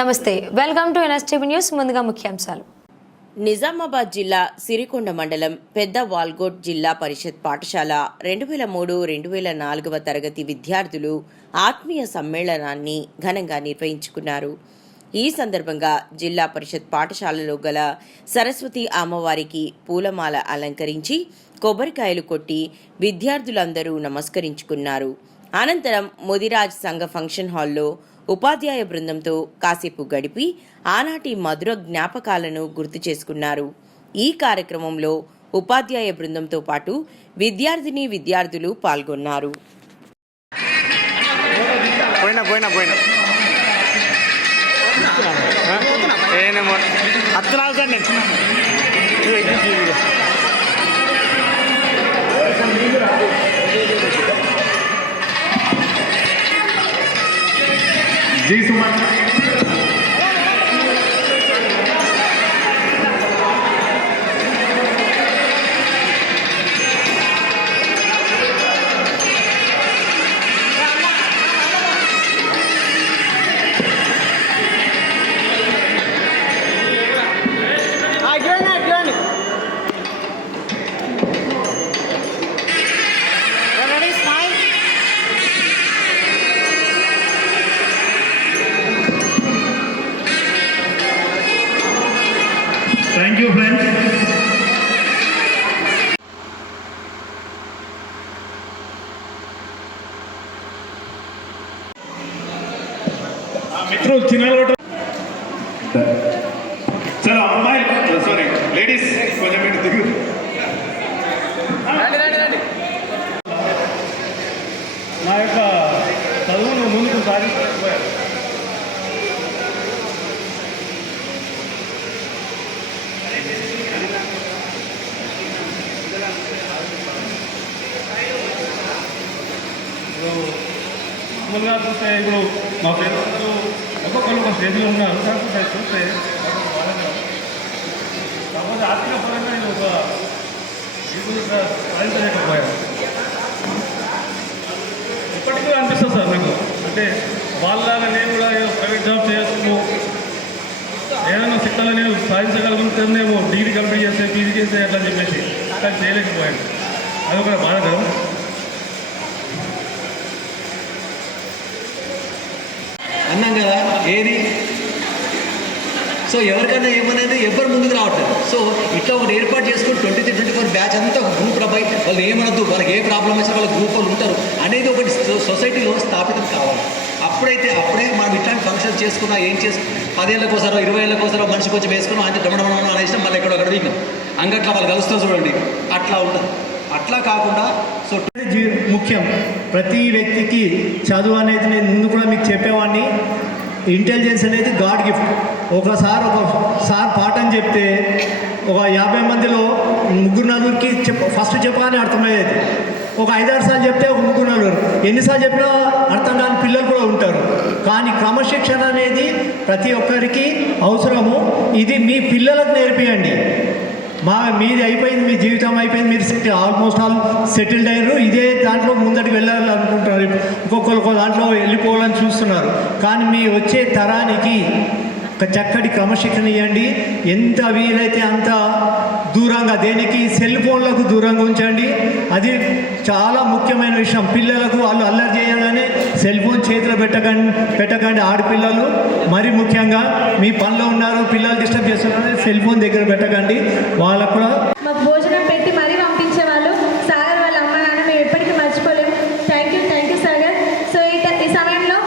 నమస్తే, welcome to NSTV news. ముందుగా ముఖ్యాంశాలు. నిజామాబాద్ జిల్లా సిరికొండ మండలం పెద్ద వాల్గోట్ జిల్లా పరిషత్ పాఠశాల 2003-2004 తరగతి విద్యార్థులు ఆత్మీయ సమ్మేళనాన్ని ఘనంగా నిర్వహించుకున్నారు. ఈ సందర్భంగా జిల్లా పరిషత్ పాఠశాలలో గల సరస్వతి అమ్మవారికి పూలమాల అలంకరించి కొబ్బరికాయలు కొట్టి విద్యార్థులందరూ నమస్కరించుకున్నారు. అనంతరం ముదిరాజ్ సంఘ ఫంక్షన్ హాల్లో ఉపాధ్యాయ బృందంతో కాసేపు గడిపి ఆనాటి మధుర జ్ఞాపకాలను గుర్తు చేసుకున్నారు. ఈ కార్యక్రమంలో ఉపాధ్యాయ బృందంతో పాటు విద్యార్థులు పాల్గొన్నారు. जी सुमन Thank you, friends. मित्रों चिन्ह चलो अम्माई सॉरी लेडीज కొంచెం ఇటు దిగు నా యొక్క చదువును ముందుకు సాగిపోయారు. మామూలుగా చూస్తే ఇప్పుడు మా ఫ్రెండ్స్ ఒక్కొక్కరు ఒక స్టేజ్లో ఉన్నారు. కాకపోతే చూస్తే కాకపోతే ఆర్థిక పరంగా నేను ఒక సాధించలేకపోయాను. ఇప్పటికీ అనిపిస్తుంది సార్ నాకు, అంటే వాళ్ళలాగా నేను కూడా ప్రైవేట్ జాబ్ చేయొచ్చు, ఏదైనా సెక్టర్లో నేను సాధించగలుగుతానేమో, డిగ్రీ కంప్లీట్ చేస్తే పీజీ చేస్తే అట్లా చెప్పేసి కానీ చేయలేకపోయాను. అది ఒక బాధకరం. అన్నాం కదా ఏది. సో ఎవరికైనా ఏమనేది ఎవరు ముందుకు రావట్లేదు. సో ఇట్లా ఒకటి ఏర్పాటు చేసుకుని 23-24 బ్యాచ్ అంతా ఒక గ్రూప్ రబ్బాయి, వాళ్ళు ఏమనొద్దు, వాళ్ళకి ఏ ప్రాబ్లం వచ్చినా వాళ్ళ గ్రూప్ వాళ్ళు ఉంటారు అనేది ఒకటి సొసైటీలో స్థాపితం కావాలి. అప్పుడే మనం ఇట్లాంటి ఫంక్షన్ చేసుకున్నా, ఏం 10 ఏళ్ళకోసారో 20 ఏళ్ళకోసారో మనిషి కొంచెం వేసుకున్నాం, అంటే దమడమడం అనేసి మళ్ళీ ఎక్కడొక్కడ దిగినాం అంగట్లో వాళ్ళు కలుస్తారు చూడండి, అట్లా ఉంటుంది. అట్లా కాకుండా సో ముఖ్యం. ప్రతి వ్యక్తికి చదువు అనేది నేను ముందు కూడా మీకు చెప్పేవాడిని, ఇంటెలిజెన్స్ అనేది గాడ్ గిఫ్ట్. ఒకసారి పాఠం చెప్తే ఒక 50 మందిలో 3-4కి ఫస్ట్ చెప్పగానే అర్థమయ్యేది. ఒక 5-6 సార్లు చెప్తే ఒక 3-4 ఎన్నిసార్లు చెప్పినా అర్థం కాని పిల్లలు కూడా ఉంటారు. కానీ క్రమశిక్షణ అనేది ప్రతి ఒక్కరికి అవసరము. ఇది మీ పిల్లలకు నేర్పియండి. మీది అయిపోయింది, మీ జీవితం అయిపోయింది, మీరు ఆల్మోస్ట్ ఆల్ సెటిల్డ్ అయ్యారు, ఇదే దాంట్లో ముందటికి వెళ్ళాలనుకుంటున్నారు, ఒక్కొక్కరు దాంట్లో వెళ్ళిపోవాలని చూస్తున్నారు. కానీ మీ వచ్చే తరానికి ఒక చక్కటి క్రమశిక్షణ ఇవ్వండి. ఎంత వీలైతే అంత దూరంగా, దేనికి సెల్ ఫోన్లకు దూరంగా ఉంచండి. అది చాలా ముఖ్యమైన విషయం. పిల్లలకు వాళ్ళు అల్లరి చేయగానే సెల్ ఫోన్ చేతిలో పెట్టకండి. ఆడపిల్లలు మరి ముఖ్యంగా మీ పనిలో ఉన్నారు, పిల్లలు డిస్టర్బ్ చేస్తున్నారు, సెల్ ఫోన్ దగ్గర పెట్టకండి. వాళ్ళకు కూడా మాకు భోజనం పెట్టి మరీ పంపించే వాళ్ళు సాగర్ వాళ్ళ అమ్మ నాన్న మేము ఎప్పటికీ మర్చిపోలేము. Thank you Sagar. సో ఈ సమయంలో